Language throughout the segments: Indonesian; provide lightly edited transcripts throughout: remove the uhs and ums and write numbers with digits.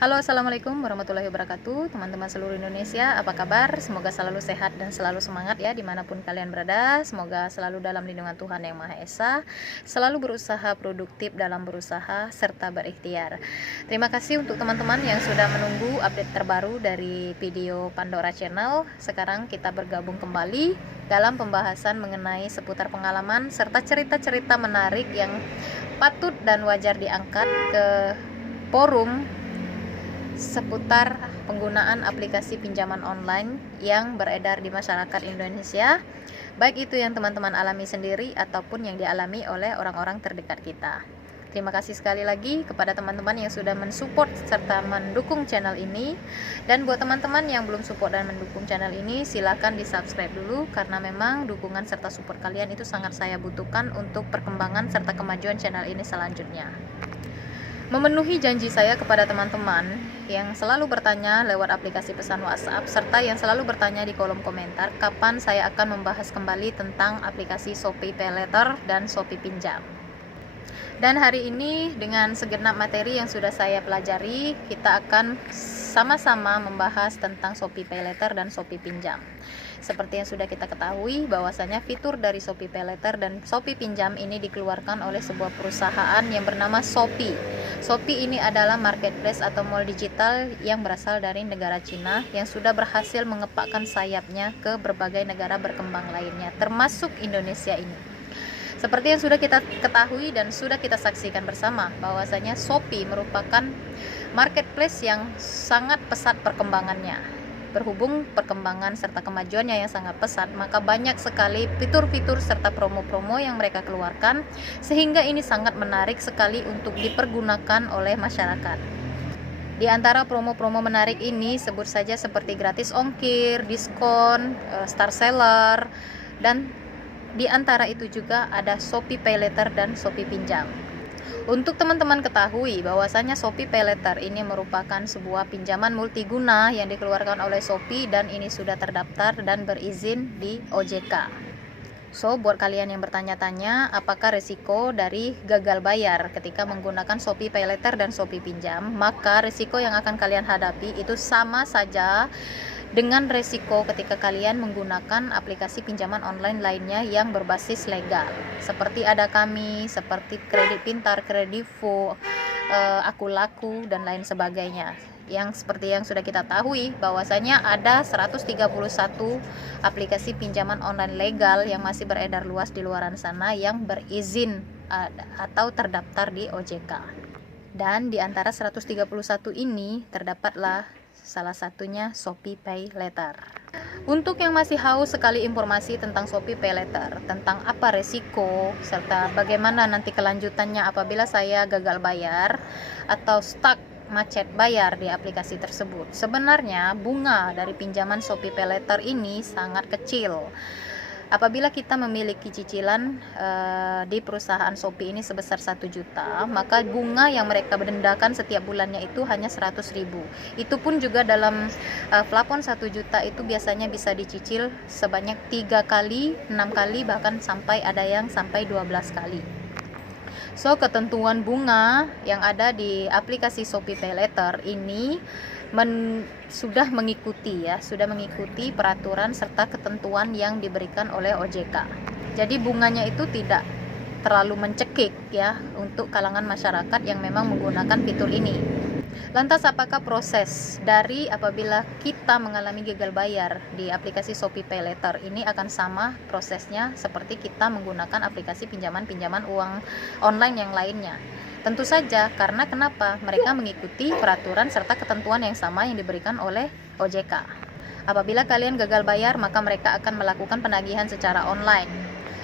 Halo, assalamualaikum warahmatullahi wabarakatuh. Teman-teman seluruh Indonesia, apa kabar? Semoga selalu sehat dan selalu semangat ya dimanapun kalian berada. Semoga selalu dalam lindungan Tuhan Yang Maha Esa, selalu berusaha produktif dalam berusaha serta berikhtiar. Terima kasih untuk teman-teman yang sudah menunggu update terbaru dari video Pandora Channel. Sekarang kita bergabung kembali dalam pembahasan mengenai seputar pengalaman serta cerita-cerita menarik yang patut dan wajar diangkat ke forum seputar penggunaan aplikasi pinjaman online yang beredar di masyarakat Indonesia, baik itu yang teman-teman alami sendiri ataupun yang dialami oleh orang-orang terdekat kita. Terima kasih sekali lagi kepada teman-teman yang sudah mensupport serta mendukung channel ini. Dan buat teman-teman yang belum support dan mendukung channel ini, silakan di subscribe dulu, karena memang dukungan serta support kalian itu sangat saya butuhkan untuk perkembangan serta kemajuan channel ini selanjutnya. Memenuhi janji saya kepada teman-teman yang selalu bertanya lewat aplikasi pesan WhatsApp, serta yang selalu bertanya di kolom komentar, kapan saya akan membahas kembali tentang aplikasi Shopee PayLater dan Shopee Pinjam. Dan hari ini dengan segenap materi yang sudah saya pelajari, kita akan sama-sama membahas tentang Shopee PayLater dan Shopee Pinjam. Seperti yang sudah kita ketahui, bahwasanya fitur dari Shopee PayLater dan Shopee Pinjam ini dikeluarkan oleh sebuah perusahaan yang bernama Shopee. Shopee ini adalah marketplace atau mall digital yang berasal dari negara Cina yang sudah berhasil mengepakkan sayapnya ke berbagai negara berkembang lainnya, termasuk Indonesia ini. Seperti yang sudah kita ketahui dan sudah kita saksikan bersama, bahwasanya Shopee merupakan marketplace yang sangat pesat perkembangannya. Berhubung perkembangan serta kemajuannya yang sangat pesat, maka banyak sekali fitur-fitur serta promo-promo yang mereka keluarkan, sehingga ini sangat menarik sekali untuk dipergunakan oleh masyarakat. Di antara promo-promo menarik ini sebut saja seperti gratis ongkir, diskon, star seller, dan di antara itu juga ada Shopee PayLater dan Shopee Pinjam. Untuk teman-teman ketahui bahwasanya Shopee PayLater ini merupakan sebuah pinjaman multiguna yang dikeluarkan oleh Shopee dan ini sudah terdaftar dan berizin di OJK. So, buat kalian yang bertanya-tanya apakah resiko dari gagal bayar ketika menggunakan Shopee PayLater dan Shopee Pinjam, maka resiko yang akan kalian hadapi itu sama saja dengan resiko ketika kalian menggunakan aplikasi pinjaman online lainnya yang berbasis legal, seperti Ada Kami, seperti Kredit Pintar, Kredivo, Aku Laku, dan lain sebagainya. Yang seperti yang sudah kita tahui bahwasanya ada 131 aplikasi pinjaman online legal yang masih beredar luas di luaran sana yang berizin atau terdaftar di OJK. Dan di antara 131 ini terdapatlah salah satunya Shopee PayLater. Untuk yang masih haus sekali informasi tentang Shopee PayLater, tentang apa resiko serta bagaimana nanti kelanjutannya apabila saya gagal bayar atau stuck macet bayar di aplikasi tersebut. Sebenarnya bunga dari pinjaman Shopee PayLater ini sangat kecil. Apabila kita memiliki cicilan di perusahaan Shopee ini sebesar 1 juta, maka bunga yang mereka dendakan setiap bulannya itu hanya 100.000. Itu pun juga dalam plafon 1 juta itu biasanya bisa dicicil sebanyak 3 kali, 6 kali, bahkan sampai ada yang sampai 12 kali. So, ketentuan bunga yang ada di aplikasi Shopee PayLater ini sudah mengikuti peraturan serta ketentuan yang diberikan oleh OJK. Jadi bunganya itu tidak terlalu mencekik ya untuk kalangan masyarakat yang memang menggunakan fitur ini. Lantas apakah proses dari apabila kita mengalami gagal bayar di aplikasi Shopee PayLater ini akan sama prosesnya seperti kita menggunakan aplikasi pinjaman-pinjaman uang online yang lainnya? Tentu saja, karena kenapa? Mereka mengikuti peraturan serta ketentuan yang sama yang diberikan oleh OJK. Apabila kalian gagal bayar, maka mereka akan melakukan penagihan secara online.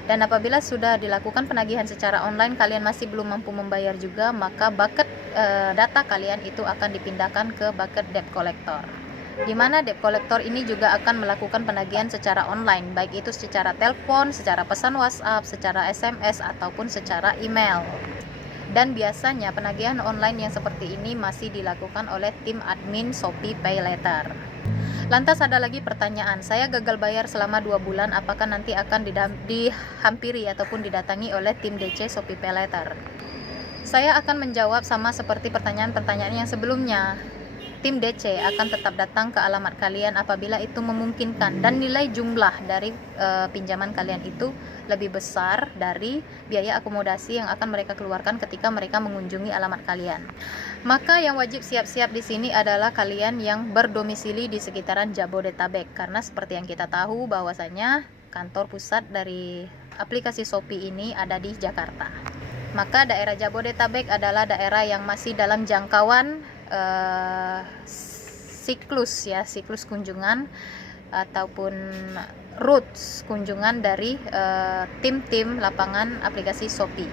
Dan apabila sudah dilakukan penagihan secara online, kalian masih belum mampu membayar juga, maka bucket data kalian itu akan dipindahkan ke bucket debt collector. Di mana debt collector ini juga akan melakukan penagihan secara online, baik itu secara telepon, secara pesan WhatsApp, secara SMS, ataupun secara email. Dan biasanya penagihan online yang seperti ini masih dilakukan oleh tim admin Shopee PayLater. Lantas ada lagi pertanyaan, saya gagal bayar selama 2 bulan, apakah nanti akan dihampiri ataupun didatangi oleh tim DC Shopee PayLater? Saya akan menjawab sama seperti pertanyaan-pertanyaan yang sebelumnya. tim DC akan tetap datang ke alamat kalian apabila itu memungkinkan, dan nilai jumlah dari pinjaman kalian itu lebih besar dari biaya akomodasi yang akan mereka keluarkan ketika mereka mengunjungi alamat kalian. Maka yang wajib siap-siap di sini adalah kalian yang berdomisili di sekitaran Jabodetabek, karena seperti yang kita tahu bahwasanya kantor pusat dari aplikasi Shopee ini ada di Jakarta. Maka daerah Jabodetabek adalah daerah yang masih dalam jangkauan siklus kunjungan ataupun routes kunjungan dari tim-tim lapangan aplikasi Shopee.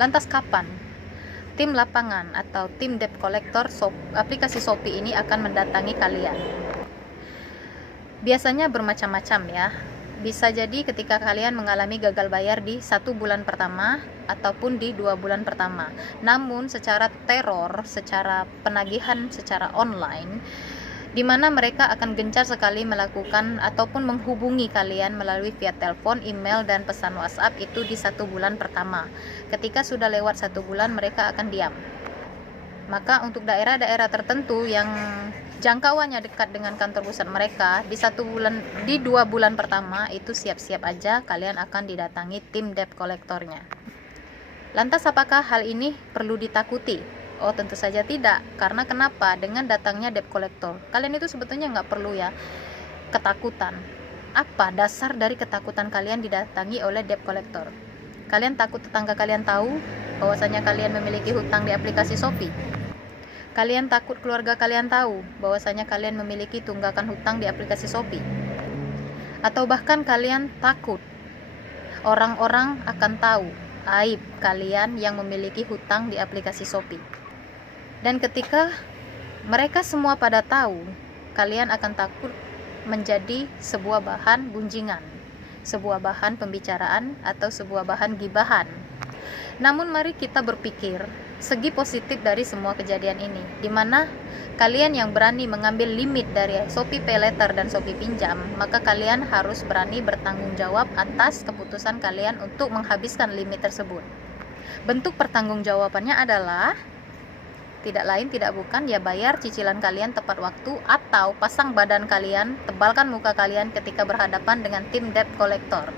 Lantas kapan tim lapangan atau tim debt collector aplikasi Shopee ini akan mendatangi kalian? Biasanya bermacam-macam ya. Bisa jadi ketika kalian mengalami gagal bayar di 1 bulan pertama ataupun di 2 bulan pertama. Namun secara teror, secara penagihan secara online, di mana mereka akan gencar sekali melakukan ataupun menghubungi kalian melalui via telepon, email, dan pesan WhatsApp itu di 1 bulan pertama. Ketika sudah lewat 1 bulan, mereka akan diam. Maka untuk daerah-daerah tertentu yang jangkauannya dekat dengan kantor pusat mereka, di 2 bulan pertama itu siap-siap aja kalian akan didatangi tim debt collectornya. Lantas apakah hal ini perlu ditakuti? Oh, tentu saja tidak. Karena kenapa? Dengan datangnya debt collector, kalian itu sebetulnya nggak perlu ya ketakutan. Apa dasar dari ketakutan kalian didatangi oleh debt collector? Kalian takut tetangga kalian tahu bahwasanya kalian memiliki hutang di aplikasi Shopee? Kalian takut keluarga kalian tahu bahwasanya kalian memiliki tunggakan hutang di aplikasi Shopee? Atau bahkan kalian takut orang-orang akan tahu aib kalian yang memiliki hutang di aplikasi Shopee? Dan ketika mereka semua pada tahu, kalian akan takut menjadi sebuah bahan gunjingan, sebuah bahan pembicaraan, atau sebuah bahan gibahan. Namun mari kita berpikir segi positif dari semua kejadian ini, di mana kalian yang berani mengambil limit dari Shopee Pay Later dan Shopee Pinjam, maka kalian harus berani bertanggung jawab atas keputusan kalian untuk menghabiskan limit tersebut. Bentuk pertanggungjawabannya adalah tidak lain tidak bukan ya bayar cicilan kalian tepat waktu, atau pasang badan kalian, tebalkan muka kalian ketika berhadapan dengan tim debt collector.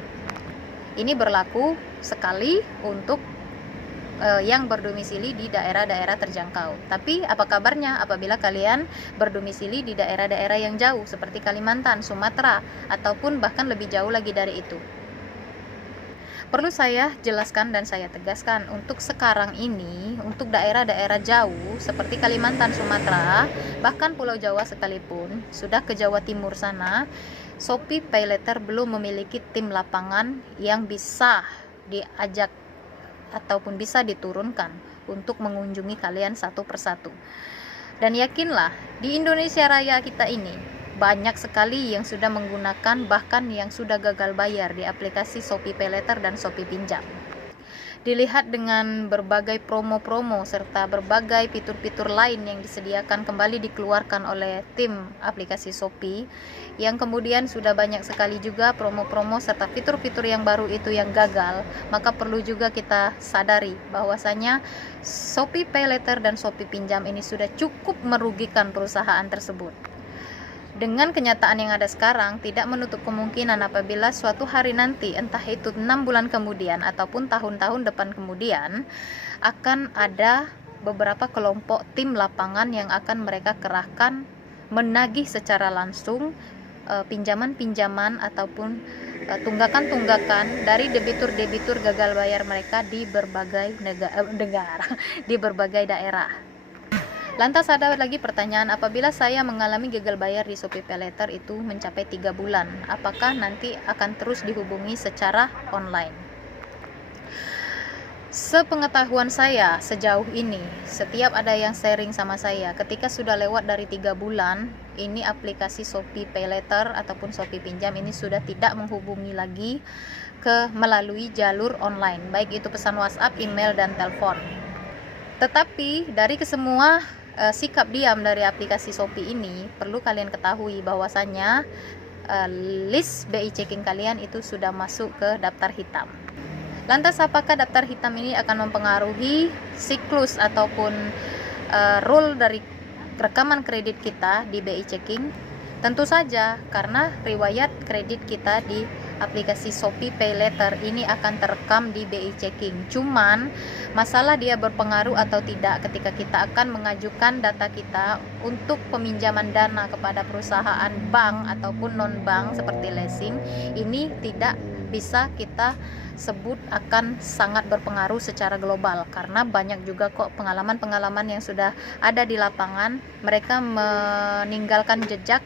Ini berlaku sekali untuk yang berdomisili di daerah-daerah terjangkau. Tapi apa kabarnya apabila kalian berdomisili di daerah-daerah yang jauh seperti Kalimantan, Sumatera, ataupun bahkan lebih jauh lagi dari itu? Perlu saya jelaskan dan saya tegaskan, untuk sekarang ini, untuk daerah-daerah jauh seperti Kalimantan, Sumatera, bahkan Pulau Jawa sekalipun, sudah ke Jawa Timur sana, Shopee Pay Later belum memiliki tim lapangan yang bisa diajak ataupun bisa diturunkan untuk mengunjungi kalian satu persatu. Dan yakinlah, di Indonesia Raya kita ini banyak sekali yang sudah menggunakan, bahkan yang sudah gagal bayar di aplikasi Shopee Pay Later dan Shopee Pinjam. Dilihat dengan berbagai promo-promo serta berbagai fitur-fitur lain yang disediakan kembali dikeluarkan oleh tim aplikasi Shopee, yang kemudian sudah banyak sekali juga promo-promo serta fitur-fitur yang baru itu yang gagal, maka perlu juga kita sadari bahwasanya Shopee Pay Later dan Shopee Pinjam ini sudah cukup merugikan perusahaan tersebut. Dengan kenyataan yang ada sekarang, tidak menutup kemungkinan apabila suatu hari nanti, entah itu 6 bulan kemudian ataupun tahun-tahun depan kemudian, akan ada beberapa kelompok tim lapangan yang akan mereka kerahkan menagih secara langsung pinjaman-pinjaman ataupun tunggakan-tunggakan dari debitur-debitur gagal bayar mereka di berbagai negara, di berbagai daerah. Lantas ada lagi pertanyaan, apabila saya mengalami gagal bayar di Shopee Pay Later itu mencapai 3 bulan, apakah nanti akan terus dihubungi secara online? Sepengetahuan saya sejauh ini, setiap ada yang sharing sama saya, ketika sudah lewat dari 3 bulan, ini aplikasi Shopee Pay Later ataupun Shopee Pinjam ini sudah tidak menghubungi lagi melalui jalur online, baik itu pesan WhatsApp, email, dan telepon. Tetapi dari kesemua sikap diam dari aplikasi Shopee ini, perlu kalian ketahui bahwasanya list BI checking kalian itu sudah masuk ke daftar hitam. Lantas apakah daftar hitam ini akan mempengaruhi siklus ataupun rule dari rekaman kredit kita di BI Checking? Tentu saja, karena riwayat kredit kita di aplikasi Shopee Pay Later ini akan terekam di BI Checking. Cuman masalah dia berpengaruh atau tidak ketika kita akan mengajukan data kita untuk peminjaman dana kepada perusahaan bank ataupun non-bank seperti leasing, ini tidak bisa kita sebut akan sangat berpengaruh secara global, karena banyak juga kok pengalaman-pengalaman yang sudah ada di lapangan. Mereka meninggalkan jejak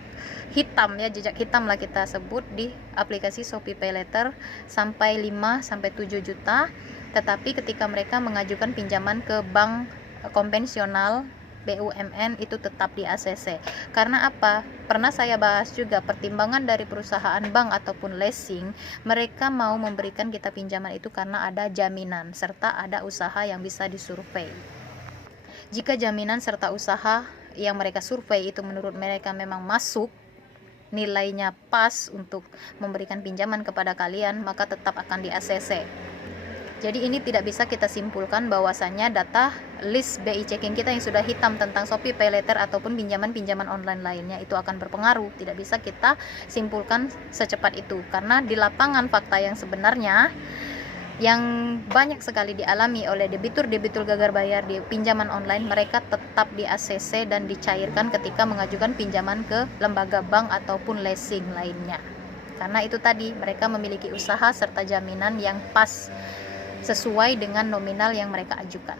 hitam ya, jejak hitam lah kita sebut di aplikasi Shopee Pay Later sampai 5 sampai 7 juta. Tetapi ketika mereka mengajukan pinjaman ke bank konvensional BUMN itu tetap di ACC. Karena apa? Pernah saya bahas juga pertimbangan dari perusahaan bank ataupun leasing, mereka mau memberikan kita pinjaman itu karena ada jaminan serta ada usaha yang bisa disurvei. Jika jaminan serta usaha yang mereka survei itu menurut mereka memang masuk, nilainya pas untuk memberikan pinjaman kepada kalian, maka tetap akan di ACC. Jadi ini tidak bisa kita simpulkan bahwasannya data list BI Checking kita yang sudah hitam tentang Shopee Pay Later ataupun pinjaman-pinjaman online lainnya itu akan berpengaruh. Tidak bisa kita simpulkan secepat itu, karena di lapangan fakta yang sebenarnya yang banyak sekali dialami oleh debitur gagal bayar di pinjaman online, mereka tetap di ACC dan dicairkan ketika mengajukan pinjaman ke lembaga bank ataupun leasing lainnya. Karena itu tadi, mereka memiliki usaha serta jaminan yang pas sesuai dengan nominal yang mereka ajukan.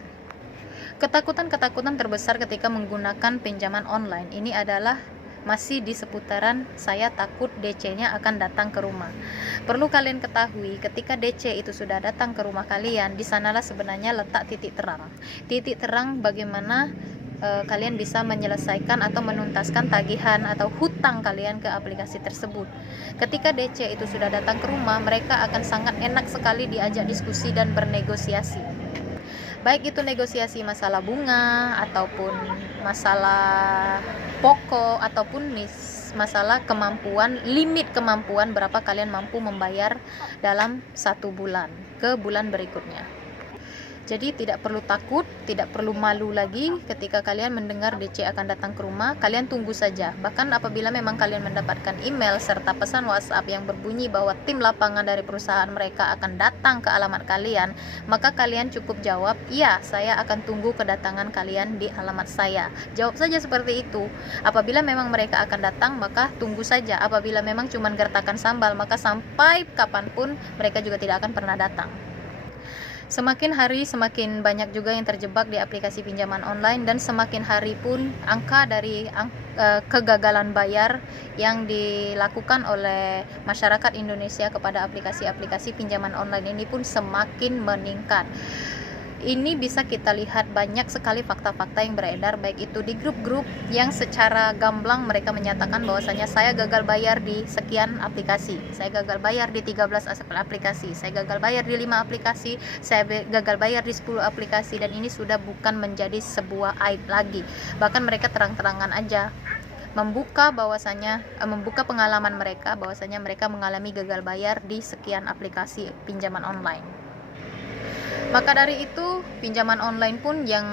Ketakutan-ketakutan terbesar ketika menggunakan pinjaman online ini adalah masih di seputaran saya takut DC-nya akan datang ke rumah. Perlu kalian ketahui, ketika DC itu sudah datang ke rumah kalian, di sanalah sebenarnya letak titik terang. Titik terang bagaimana kalian bisa menyelesaikan atau menuntaskan tagihan atau hutang kalian ke aplikasi tersebut. Ketika DC itu sudah datang ke rumah, mereka akan sangat enak sekali diajak diskusi dan bernegosiasi. Baik itu negosiasi masalah bunga ataupun masalah pokok ataupun masalah kemampuan, limit kemampuan berapa kalian mampu membayar dalam 1 bulan ke bulan berikutnya. Jadi tidak perlu takut, tidak perlu malu lagi ketika kalian mendengar DC akan datang ke rumah. Kalian tunggu saja. Bahkan apabila memang kalian mendapatkan email serta pesan WhatsApp yang berbunyi bahwa tim lapangan dari perusahaan mereka akan datang ke alamat kalian, maka kalian cukup jawab, "Iya, saya akan tunggu kedatangan kalian di alamat saya." Jawab saja seperti itu. Apabila memang mereka akan datang, maka tunggu saja. Apabila memang cuma gertakan sambal, maka sampai kapanpun mereka juga tidak akan pernah datang. Semakin hari semakin banyak juga yang terjebak di aplikasi pinjaman online, dan semakin hari pun angka dari kegagalan bayar yang dilakukan oleh masyarakat Indonesia kepada aplikasi-aplikasi pinjaman online ini pun semakin meningkat. Ini bisa kita lihat banyak sekali fakta-fakta yang beredar, baik itu di grup-grup yang secara gamblang mereka menyatakan bahwasanya saya gagal bayar di sekian aplikasi, saya gagal bayar di 13 aplikasi, saya gagal bayar di 5 aplikasi, saya gagal bayar di 10 aplikasi, dan ini sudah bukan menjadi sebuah aib lagi. Bahkan mereka terang-terangan aja membuka pengalaman mereka bahwasanya mereka mengalami gagal bayar di sekian aplikasi pinjaman online. Maka dari itu, pinjaman online pun yang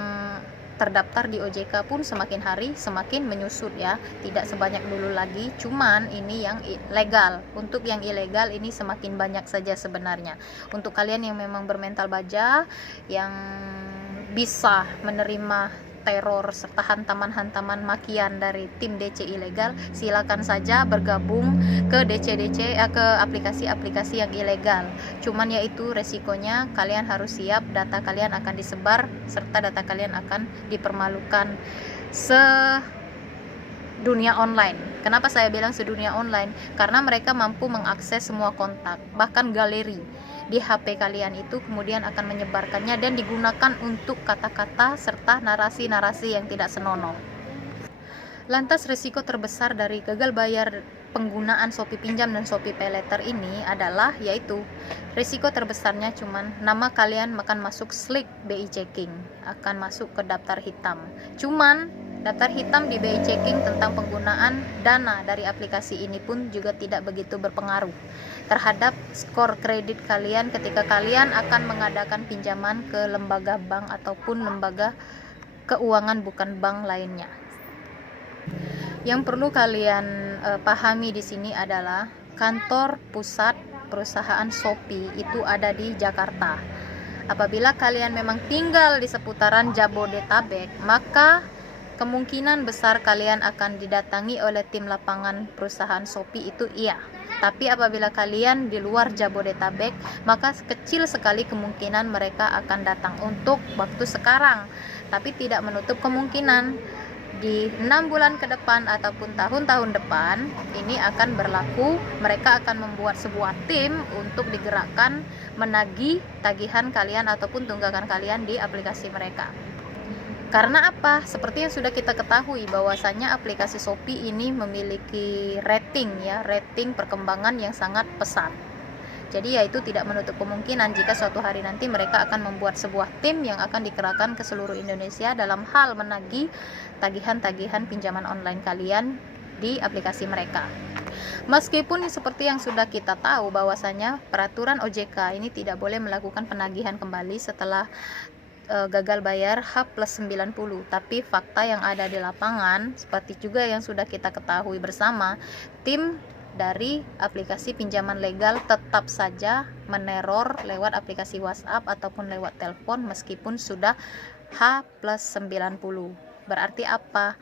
terdaftar di OJK pun semakin hari semakin menyusut ya, tidak sebanyak dulu lagi. Cuman ini yang legal. Untuk yang ilegal ini semakin banyak saja sebenarnya. Untuk kalian yang memang bermental baja, yang bisa menerima teror serta hantaman-hantaman makian dari tim DC ilegal, silakan saja bergabung ke ke aplikasi-aplikasi yang ilegal. Cuman yaitu resikonya kalian harus siap, data kalian akan disebar serta data kalian akan dipermalukan dunia online. Kenapa saya bilang sedunia online? Karena mereka mampu mengakses semua kontak, bahkan galeri di HP kalian itu kemudian akan menyebarkannya dan digunakan untuk kata-kata serta narasi-narasi yang tidak senonoh. Lantas risiko terbesar dari gagal bayar penggunaan Shopee Pinjam dan Shopee Pay Later ini adalah yaitu risiko terbesarnya cuman nama kalian akan masuk slick BI Checking, akan masuk ke daftar hitam. Cuman daftar hitam di BI Checking tentang penggunaan dana dari aplikasi ini pun juga tidak begitu berpengaruh terhadap skor kredit kalian ketika kalian akan mengadakan pinjaman ke lembaga bank ataupun lembaga keuangan bukan bank lainnya. Yang perlu kalian pahami di sini adalah kantor pusat perusahaan Shopee itu ada di Jakarta. Apabila kalian memang tinggal di seputaran Jabodetabek, maka kemungkinan besar kalian akan didatangi oleh tim lapangan perusahaan Shopee itu iya. Tapi apabila kalian di luar Jabodetabek, maka kecil sekali kemungkinan mereka akan datang untuk waktu sekarang. Tapi tidak menutup kemungkinan di 6 bulan ke depan ataupun tahun-tahun depan ini akan berlaku. Mereka akan membuat sebuah tim untuk digerakkan menagih tagihan kalian ataupun tunggakan kalian di aplikasi mereka. Karena apa? Seperti yang sudah kita ketahui bahwasanya aplikasi Shopee ini memiliki rating perkembangan yang sangat pesat. Jadi yaitu tidak menutup kemungkinan jika suatu hari nanti mereka akan membuat sebuah tim yang akan dikerahkan ke seluruh Indonesia dalam hal menagih tagihan-tagihan pinjaman online kalian di aplikasi mereka. Meskipun seperti yang sudah kita tahu bahwasanya peraturan OJK ini tidak boleh melakukan penagihan kembali setelah gagal bayar H+90, tapi fakta yang ada di lapangan seperti juga yang sudah kita ketahui bersama, tim dari aplikasi pinjaman legal tetap saja meneror lewat aplikasi WhatsApp ataupun lewat telepon meskipun sudah H+90. Berarti apa?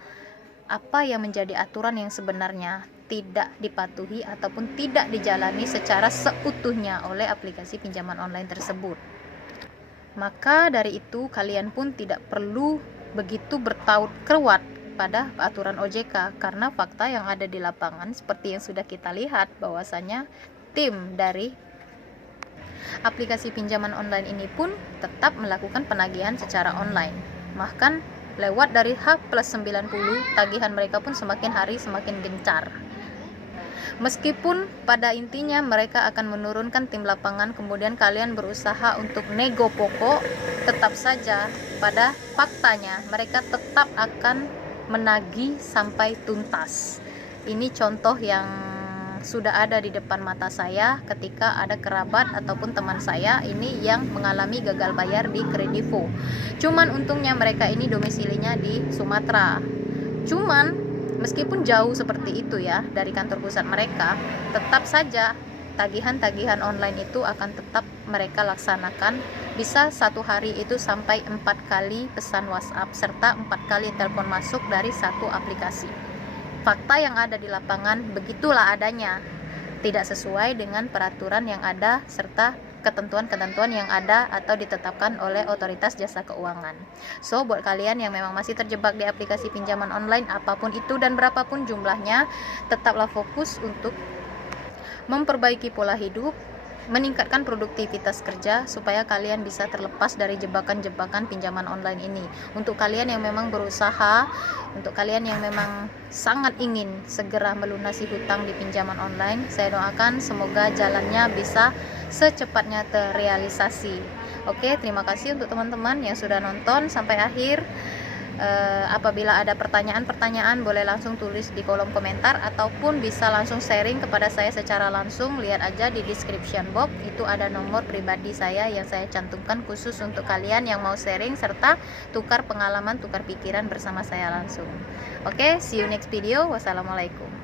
Apa yang menjadi aturan yang sebenarnya tidak dipatuhi ataupun tidak dijalani secara seutuhnya oleh aplikasi pinjaman online tersebut. Maka dari itu kalian pun tidak perlu begitu bertaut keruat pada aturan OJK, karena fakta yang ada di lapangan seperti yang sudah kita lihat bahwasanya tim dari aplikasi pinjaman online ini pun tetap melakukan penagihan secara online. Bahkan lewat dari H+90, tagihan mereka pun semakin hari semakin gencar. Meskipun pada intinya mereka akan menurunkan tim lapangan, kemudian kalian berusaha untuk nego pokok, tetap saja pada faktanya mereka tetap akan menagih sampai tuntas. Ini contoh yang sudah ada di depan mata saya ketika ada kerabat ataupun teman saya ini yang mengalami gagal bayar di Kredivo. Cuman untungnya mereka ini domisilinya di Sumatera. Cuman meskipun jauh seperti itu ya dari kantor pusat mereka, tetap saja tagihan-tagihan online itu akan tetap mereka laksanakan. Bisa satu hari itu sampai 4 kali pesan WhatsApp serta 4 kali telepon masuk dari satu aplikasi. Fakta yang ada di lapangan begitulah adanya, tidak sesuai dengan peraturan yang ada serta ketentuan-ketentuan yang ada atau ditetapkan oleh otoritas jasa keuangan. So, buat kalian yang memang masih terjebak di aplikasi pinjaman online apapun itu dan berapapun jumlahnya, tetaplah fokus untuk memperbaiki pola hidup, meningkatkan produktivitas kerja supaya kalian bisa terlepas dari jebakan-jebakan pinjaman online ini. Untuk kalian yang memang berusaha, untuk kalian yang memang sangat ingin segera melunasi hutang di pinjaman online, saya doakan semoga jalannya bisa secepatnya terrealisasi. Oke, terima kasih untuk teman-teman yang sudah nonton sampai akhir. Apabila ada pertanyaan-pertanyaan boleh langsung tulis di kolom komentar ataupun bisa langsung sharing kepada saya secara langsung. Lihat aja di description box, itu ada nomor pribadi saya yang saya cantumkan khusus untuk kalian yang mau sharing serta tukar pengalaman, tukar pikiran bersama saya langsung. Oke, see you next video. Wassalamualaikum.